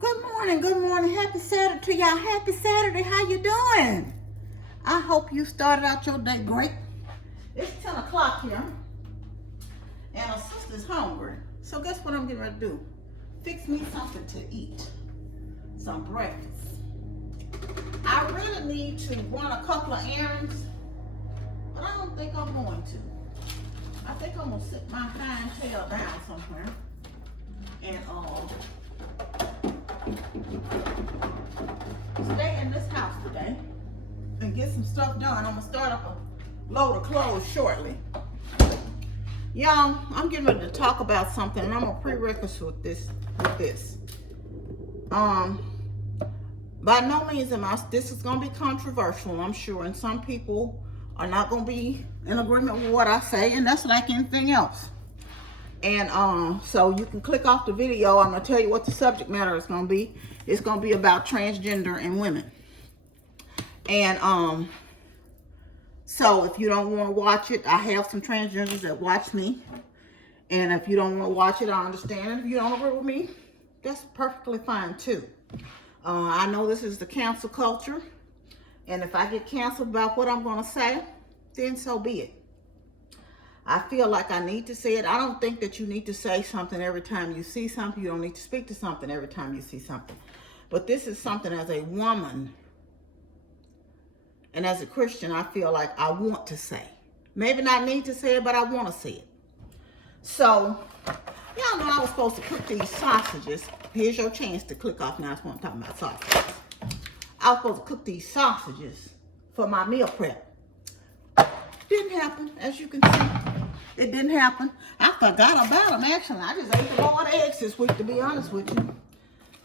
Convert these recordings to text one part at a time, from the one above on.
Good morning. Happy Saturday to y'all. Happy Saturday. How you doing? I hope you started out your day great. It's 10 o'clock here, and our sister's hungry. So guess what I'm getting ready to do? Fix me something to eat. Some breakfast. I really need to run a couple of errands, but I don't think I'm going to. I think I'm going to sit my hind tail down somewhere and stay in this house today and get some stuff done. I'm gonna start up a load of clothes shortly. Y'all, I'm getting ready to talk about something, and I'm a prerequisite with this. By no means this is gonna be controversial, I'm sure, and some people are not gonna be in agreement with what I say, and that's like anything else. And so you can click off the video. I'm gonna tell you what the subject matter is gonna be. It's gonna be about transgender and women. And so if you don't want to watch it, I have some transgenders that watch me. And if you don't want to watch it, I understand. And if you don't agree with me, that's perfectly fine too. I know this is the cancel culture, and if I get canceled about what I'm gonna say, then so be it. I feel like I need to say it. I don't think that you need to say something every time you see something. You don't need to speak to something every time you see something. But this is something as a woman and as a Christian, I feel like I want to say. Maybe not need to say it, but I want to say it. So, y'all know I was supposed to cook these sausages. Here's your chance to click off now. That's what I'm talking about, sausages. I was supposed to cook these sausages for my meal prep. Didn't happen, as you can see. It didn't happen. I forgot about them, actually. I just ate the raw eggs this week, to be honest with you.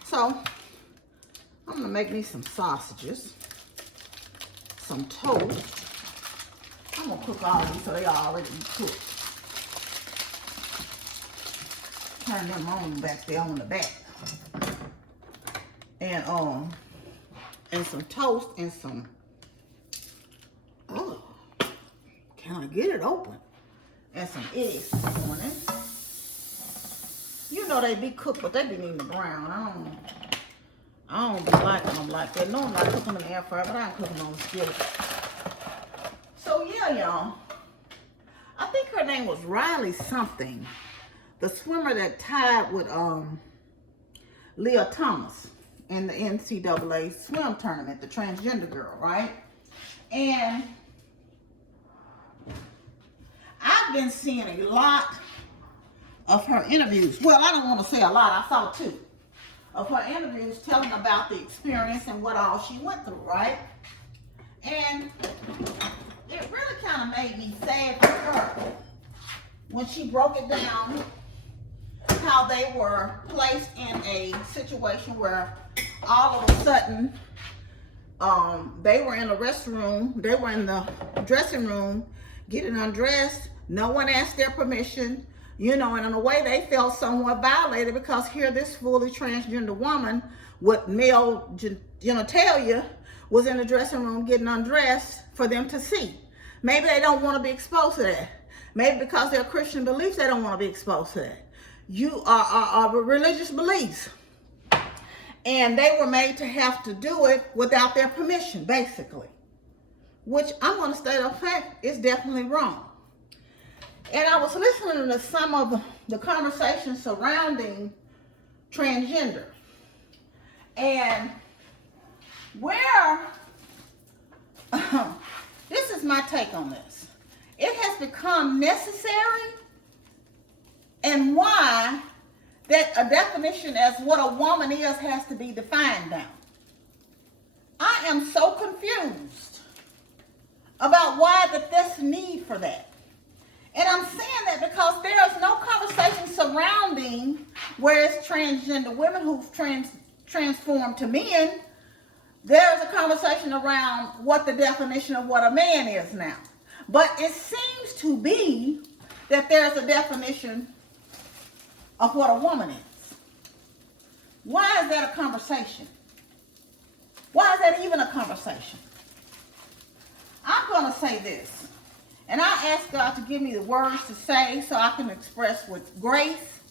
So, I'm going to make me some sausages, some toast. I'm going to cook all these so they already cooked. Turn them on back there on the back. And some toast and some, can I get it open? And some eggs this morning. You know they be cooked, but they be needing to brown. I don't be liking them like that. No, I'm not cooking them in the air fryer, but I'm cooking them on the skillet. So yeah, y'all. I think her name was Riley something. The swimmer that tied with Leah Thomas in the NCAA swim tournament, the transgender girl, right? And I've been seeing a lot of her interviews. Well, I don't want to say a lot. I saw two of her interviews telling about the experience and what all she went through, right? And it really kind of made me sad for her when she broke it down how they were placed in a situation where all of a sudden they were in the restroom, they were in the dressing room getting undressed. No one asked their permission, you know, and in a way they felt somewhat violated because here this fully transgender woman with male genitalia was in the dressing room getting undressed for them to see. Maybe they don't want to be exposed to that. Maybe because their Christian beliefs, they don't want to be exposed to that. You are religious beliefs. And they were made to have to do it without their permission, basically. Which I'm going to state a fact is definitely wrong. And I was listening to some of the conversations surrounding transgender. And where, this is my take on this. It has become necessary and why that a definition as what a woman is has to be defined now. I am so confused about why there's need for that. And I'm saying that because there is no conversation surrounding where it's transgender women who've transformed to men. There's a conversation around what the definition of what a man is now. But it seems to be that there's a definition of what a woman is. Why is that a conversation? Why is that even a conversation? I'm going to say this. And I ask God to give me the words to say so I can express with grace,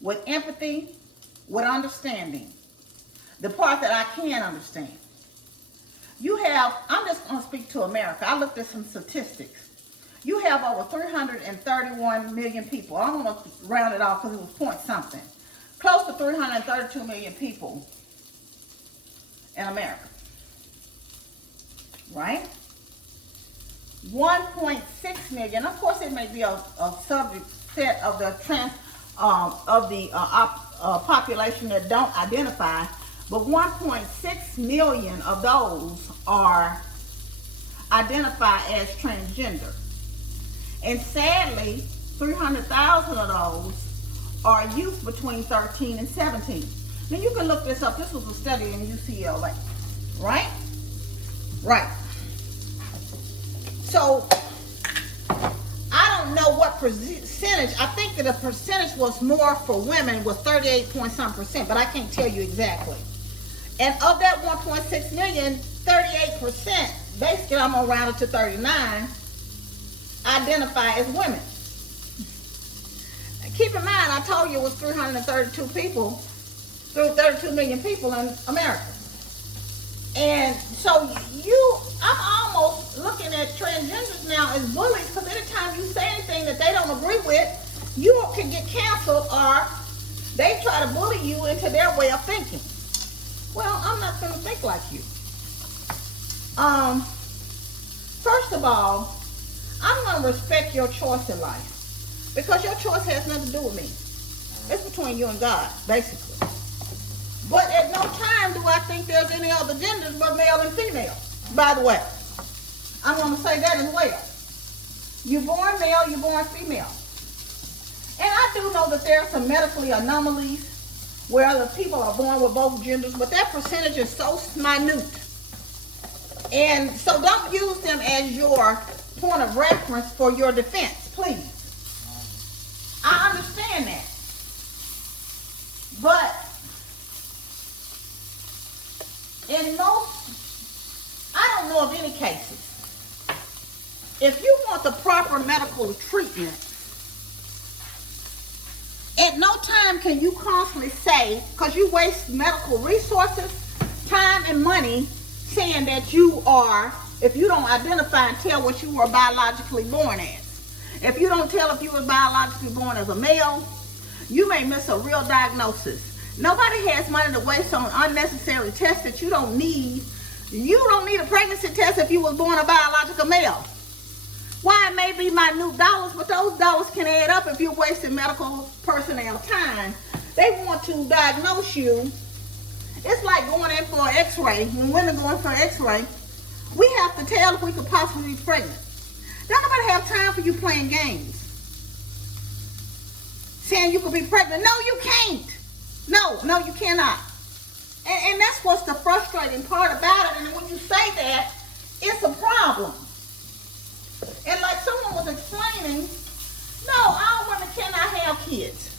with empathy, with understanding. The part that I can understand. You have, I'm just going to speak to America. I looked at some statistics. You have over 331 million people. I'm going to round it off because it was point something. Close to 332 million people in America. Right? 1.6 million. Of course, it may be a subject set of the population that don't identify, but 1.6 million of those are identified as transgender. And sadly, 300,000 of those are youth between 13 and 17. Now you can look this up. This was a study in UCLA, right? Right. So I don't know what percentage. I think that the percentage was more for women, was 38.some%, but I can't tell you exactly. And of that 1.6 million, 38%, basically I'm gonna round it to 39, identify as women. Keep in mind, I told you it was 332 million people in America. And so I'm almost looking at transgenders now as bullies, because anytime you say anything that they don't agree with, you can get canceled, or they try to bully you into their way of thinking. Well, I'm not going to think like you. First of all, I'm going to respect your choice in life, because your choice has nothing to do with me. It's between you and God, basically. But at no time do I think there's any other genders but male and female, by the way. I'm going to say that as well. You're born male, you're born female. And I do know that there are some medically anomalies where the people are born with both genders, but that percentage is so minute. And so don't use them as your point of reference for your defense, please. I understand that. But in most, I don't know of any cases, if you want the proper medical treatment, at no time can you constantly say, because you waste medical resources, time, and money saying that you are, if you don't identify and tell what you were biologically born as. If you don't tell if you were biologically born as a male, you may miss a real diagnosis. Nobody has money to waste on unnecessary tests that you don't need. You don't need a pregnancy test if you was born a biological male. Why, it may be minute dollars, but those dollars can add up if you're wasting medical personnel time. They want to diagnose you. It's like going in for an x-ray. When women go in for an x-ray, we have to tell if we could possibly be pregnant. Don't nobody have time for you playing games. Saying you could be pregnant. No, you can't. No, you cannot. And that's what's the frustrating part about it. And when you say that, it's a problem. And like someone was explaining, no, all women cannot have kids.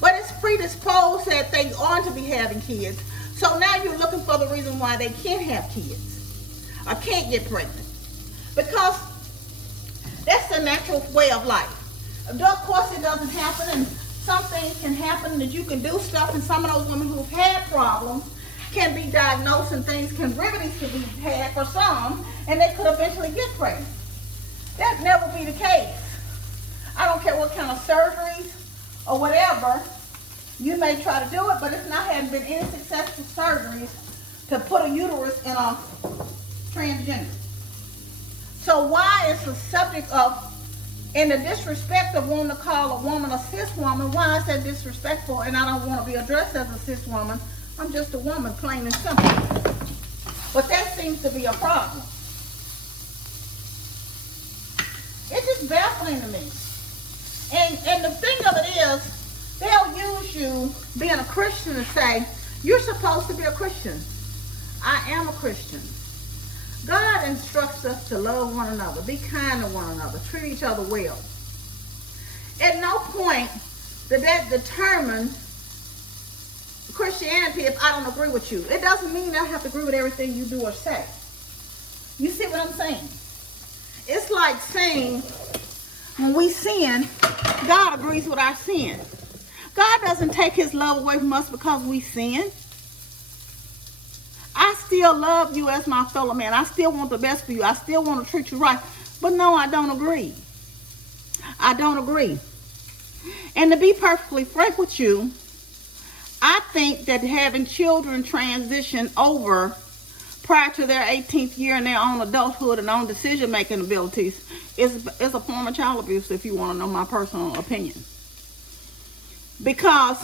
But it's predisposed that they aren't to be having kids. So now you're looking for the reason why they can't have kids or can't get pregnant. Because that's the natural way of life. Of course, it doesn't happen, and some things can happen that you can do stuff, and some of those women who've had problems can be diagnosed, and remedies can be had for some, and they could eventually get pregnant. That never be the case. I don't care what kind of surgeries or whatever, you may try to do it, but it's not having been any successful surgeries to put a uterus in a transgender. So why is the subject of, in the disrespect of wanting to call a woman a cis woman, why is that disrespectful? And I don't want to be addressed as a cis woman. I'm just a woman, plain and simple. But that seems to be a problem. It's just baffling to me. And the thing of it is, they'll use you being a Christian to say, you're supposed to be a Christian. I am a Christian. God instructs us to love one another, be kind to one another, treat each other well. At no point did that determine Christianity if I don't agree with you. It doesn't mean I have to agree with everything you do or say. You see what I'm saying? It's like saying when we sin, God agrees with our sin. God doesn't take his love away from us because we sin. I still love you as my fellow man. I still want the best for you. I still want to treat you right. But no, I don't agree. I don't agree. And to be perfectly frank with you, I think that having children transition over prior to their 18th year in their own adulthood and own decision-making abilities is a form of child abuse, if you want to know my personal opinion. Because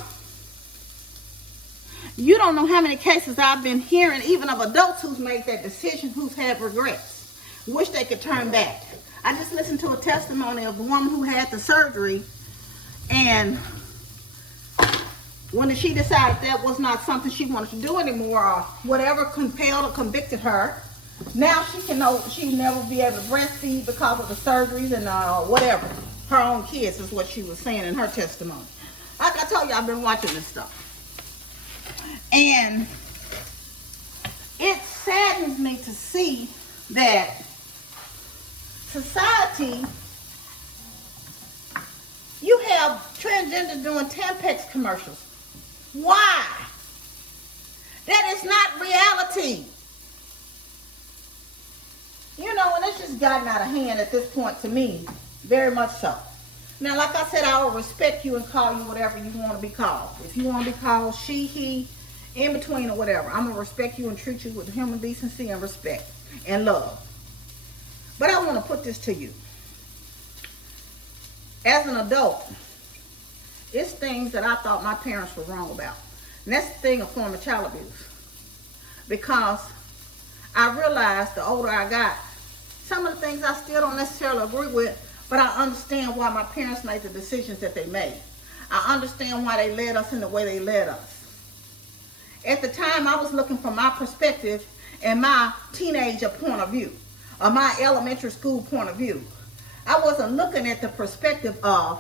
you don't know how many cases I've been hearing, even of adults who's made that decision, who's had regrets, wish they could turn back. I just listened to a testimony of a woman who had the surgery, and when she decided that was not something she wanted to do anymore, or whatever compelled or convicted her, now she'll never be able to breastfeed because of the surgeries and whatever. Her own kids is what she was saying in her testimony. Like I told you, I've been watching this stuff. And it saddens me to see that society, you have transgender doing Tampax commercials. Why? That is not reality. You know, and it's just gotten out of hand at this point to me, very much so. Now, like I said, I will respect you and call you whatever you want to be called. If you want to be called she, he, in between or whatever, I'm going to respect you and treat you with human decency and respect and love. But I want to put this to you. As an adult, it's things that I thought my parents were wrong about. And that's the thing, a form of child abuse. Because I realized the older I got, some of the things I still don't necessarily agree with, but I understand why my parents made the decisions that they made. I understand why they led us in the way they led us. At the time, I was looking from my perspective and my teenager point of view, or my elementary school point of view. I wasn't looking at the perspective of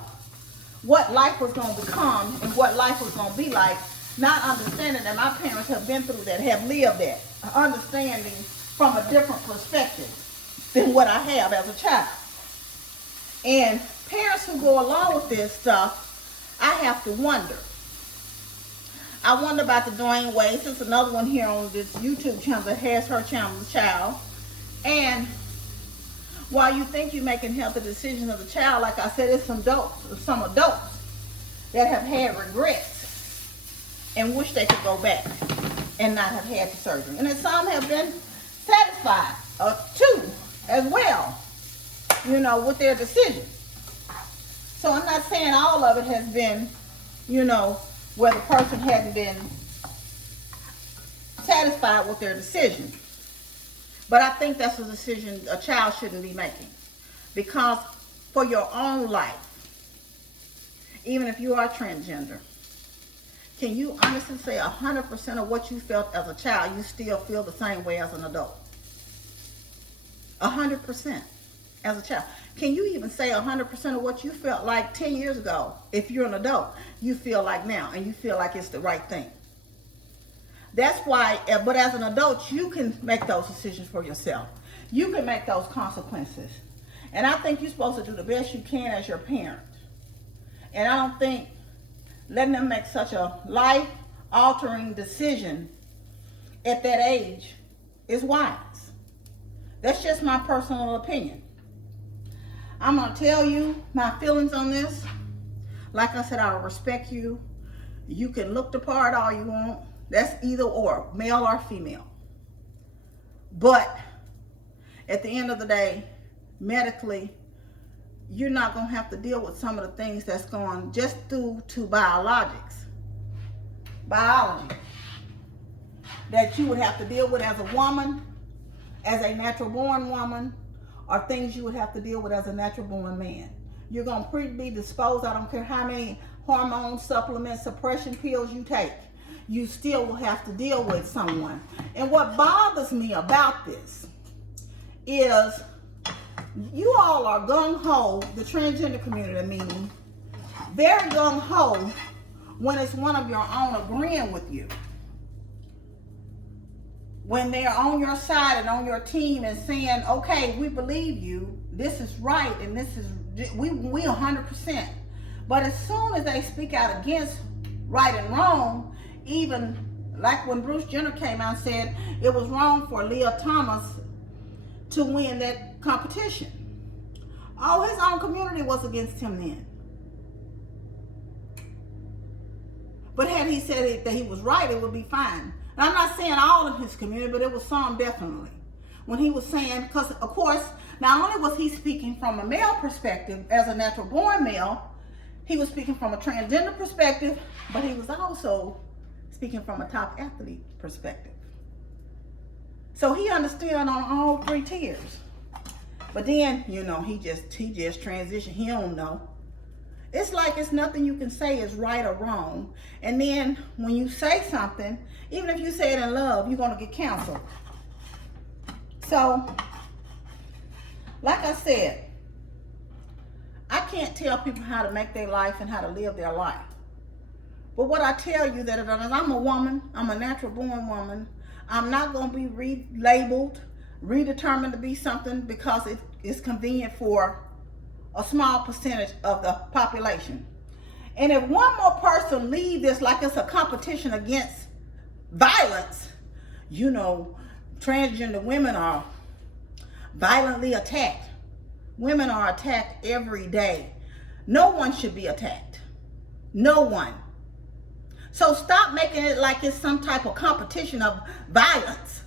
what life was going to become and what life was going to be like, not understanding that my parents have been through that, have lived that, understanding from a different perspective than what I have as a child. And parents who go along with this stuff, I have to wonder. I wonder about the Dwayne Wade. There's another one here on this YouTube channel that has her channel, The Child. And while you think you're making healthy decisions of the child, like I said, it's some adults that have had regrets and wish they could go back and not have had the surgery. And then some have been satisfied, too, as well, you know, with their decision. So I'm not saying all of it has been, you know, where the person hadn't been satisfied with their decision. But I think that's a decision a child shouldn't be making. Because for your own life, even if you are transgender, can you honestly say 100% of what you felt as a child, you still feel the same way as an adult? 100% as a child. Can you even say 100% of what you felt like 10 years ago, if you're an adult, you feel like now, and you feel like it's the right thing? That's why, but as an adult, you can make those decisions for yourself. You can make those consequences. And I think you're supposed to do the best you can as your parent. And I don't think letting them make such a life-altering decision at that age is wise. That's just my personal opinion. I'm going to tell you my feelings on this. Like I said, I will respect you. You can look the part all you want. That's either or, male or female. But at the end of the day, medically, you're not going to have to deal with some of the things that's going just due to biology, that you would have to deal with as a woman, as a natural born woman, or things you would have to deal with as a natural born man. You're going to be disposed, I don't care how many hormone supplements, suppression pills you take, you still will have to deal with someone. And what bothers me about this is you all are gung-ho, the transgender community meaning, very gung-ho when it's one of your own agreeing with you. When they're on your side and on your team and saying, okay, we believe you, this is right, and this is, we 100%. But as soon as they speak out against right and wrong, even like when Bruce Jenner came out and said it was wrong for Leah Thomas to win that competition. All his own community was against him then. But had he said that he was right, it would be fine. And I'm not saying all of his community, but it was some definitely. When he was saying, because of course, not only was he speaking from a male perspective as a natural born male, he was speaking from a transgender perspective, but he was also speaking from a top athlete perspective. So he understood on all three tiers. But then, you know, he just transitioned. He don't know. It's like it's nothing you can say is right or wrong. And then when you say something, even if you say it in love, you're going to get canceled. So, like I said, I can't tell people how to make their life and how to live their life. But what I tell you that as I'm a woman, I'm a natural born woman, I'm not going to be relabeled, redetermined to be something because it is convenient for a small percentage of the population. And if one more person leave this like it's a competition against violence, you know, transgender women are violently attacked. Women are attacked every day. No one should be attacked. No one. So stop making it like it's some type of competition of violence.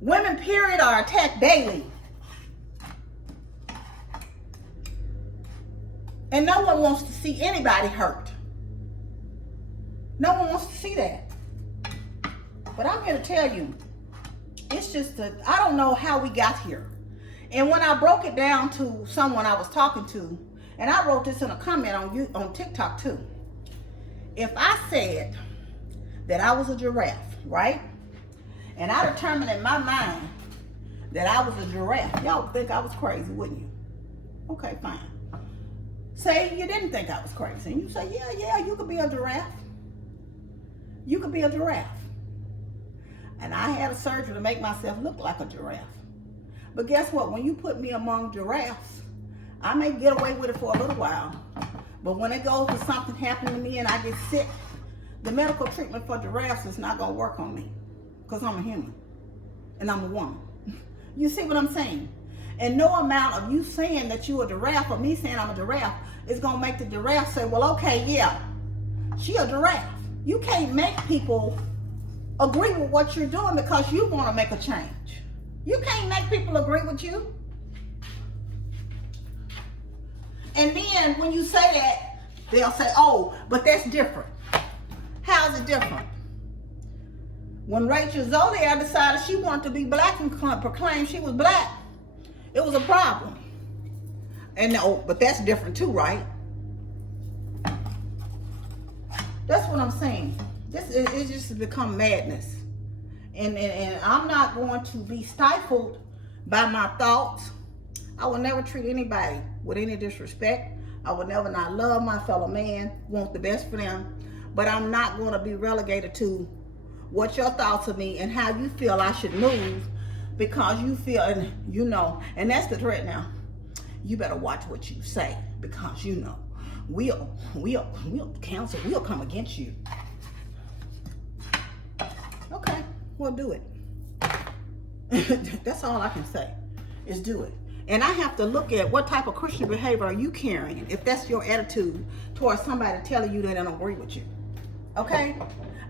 Women, period, are attacked daily. And no one wants to see anybody hurt. No one wants to see that. But I'm here to tell you, it's just that I don't know how we got here. And when I broke it down to someone I was talking to, and I wrote this in a comment on TikTok too. If I said that I was a giraffe, right? And I determined in my mind that I was a giraffe, y'all would think I was crazy, wouldn't you? Okay, fine. Say you didn't think I was crazy. And you say, yeah, you could be a giraffe. You could be a giraffe. And I had a surgery to make myself look like a giraffe. But guess what? When you put me among giraffes, I may get away with it for a little while. But when it goes to something happening to me and I get sick, the medical treatment for giraffes is not going to work on me. Because I'm a human. And I'm a woman. You see what I'm saying? And no amount of you saying that you're a giraffe or me saying I'm a giraffe is going to make the giraffe say, well, okay, yeah, she a giraffe. You can't make people agree with what you're doing because you want to make a change. You can't make people agree with you. And then when you say that, they'll say, oh, but that's different. How's it different? When Rachel Zodiac decided she wanted to be black and proclaimed she was black, it was a problem. And no, but that's different too, right? That's what I'm saying. It just has become madness. And I'm not going to be stifled by my thoughts. I will never treat anybody with any disrespect. I will never not love my fellow man, want the best for them. But I'm not going to be relegated to what your thoughts of me and how you feel I should move because you feel, and you know, and that's the threat now. You better watch what you say because you know, we'll cancel, we'll come against you. Okay, we'll do it. That's all I can say, is do it. And I have to look at what type of Christian behavior are you carrying if that's your attitude towards somebody telling you they don't agree with you. Okay?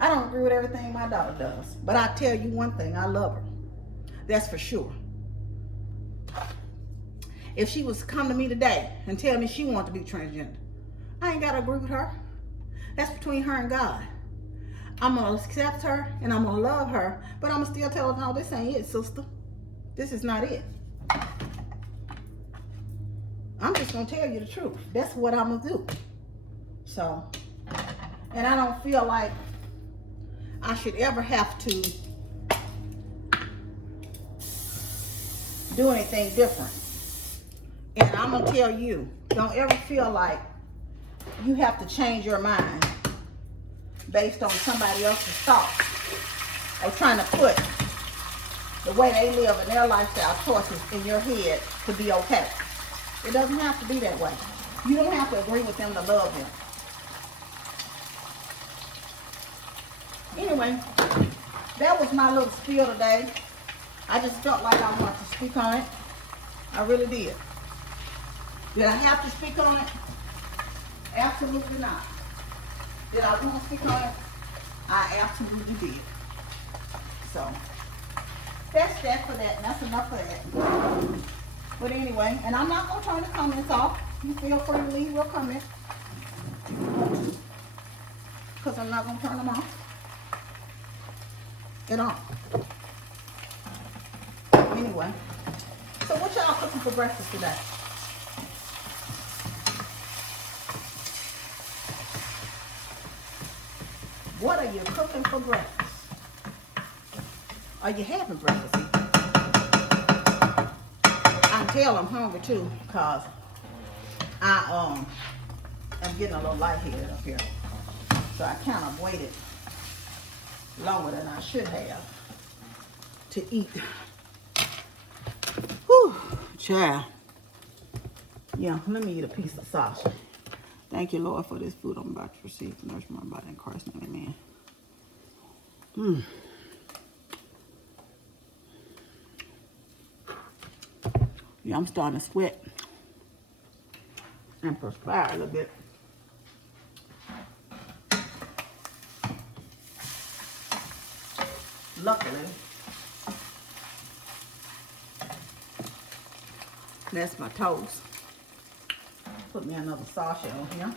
I don't agree with everything my daughter does. But I tell you one thing, I love her. That's for sure. If she was to come to me today and tell me she wanted to be transgender, I ain't got to agree with her. That's between her and God. I'm going to accept her and I'm going to love her, but I'm going to still tell her, no, this ain't it, sister. This is not it. I'm just going to tell you the truth. That's what I'm going to do. So, and I don't feel like I should ever have to do anything different. And I'm going to tell you, don't ever feel like you have to change your mind based on somebody else's thoughts or trying to put the way they live and their lifestyle choices in your head to be okay. It doesn't have to be that way. You don't have to agree with them to love them. Anyway, that was my little spiel today. I just felt like I wanted to speak on it. I really did. Did I have to speak on it? Absolutely not. Did I want to speak on it? I absolutely did. So, that's that for that. That's enough for that. But anyway, and I'm not going to turn the comments off. You feel free to leave your comment. Because I'm not going to turn them off. At all. Anyway, so what y'all cooking for breakfast today? What are you cooking for breakfast? Are you having breakfast? I can tell I'm hungry too, because I am getting a little lightheaded up here. So I kind of waited longer than I should have to eat. Whew, child. Yeah, let me eat a piece of sausage. Thank you, Lord, for this food I'm about to receive. Nourish my body in Christ's name, amen. Yeah, I'm starting to sweat and perspire a little bit. Luckily, that's my toast. Put me another sausage on here.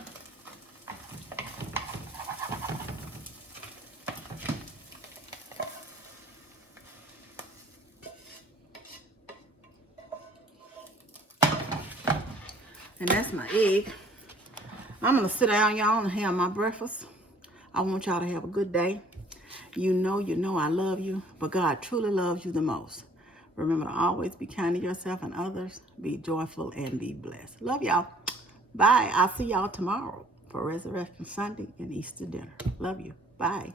And that's my egg. I'm gonna sit down, y'all, and have my breakfast. I want y'all to have a good day. You know I love you, but God truly loves you the most. Remember to always be kind to yourself and others. Be joyful and be blessed. Love y'all. Bye. I'll see y'all tomorrow for Resurrection Sunday and Easter dinner. Love you. Bye.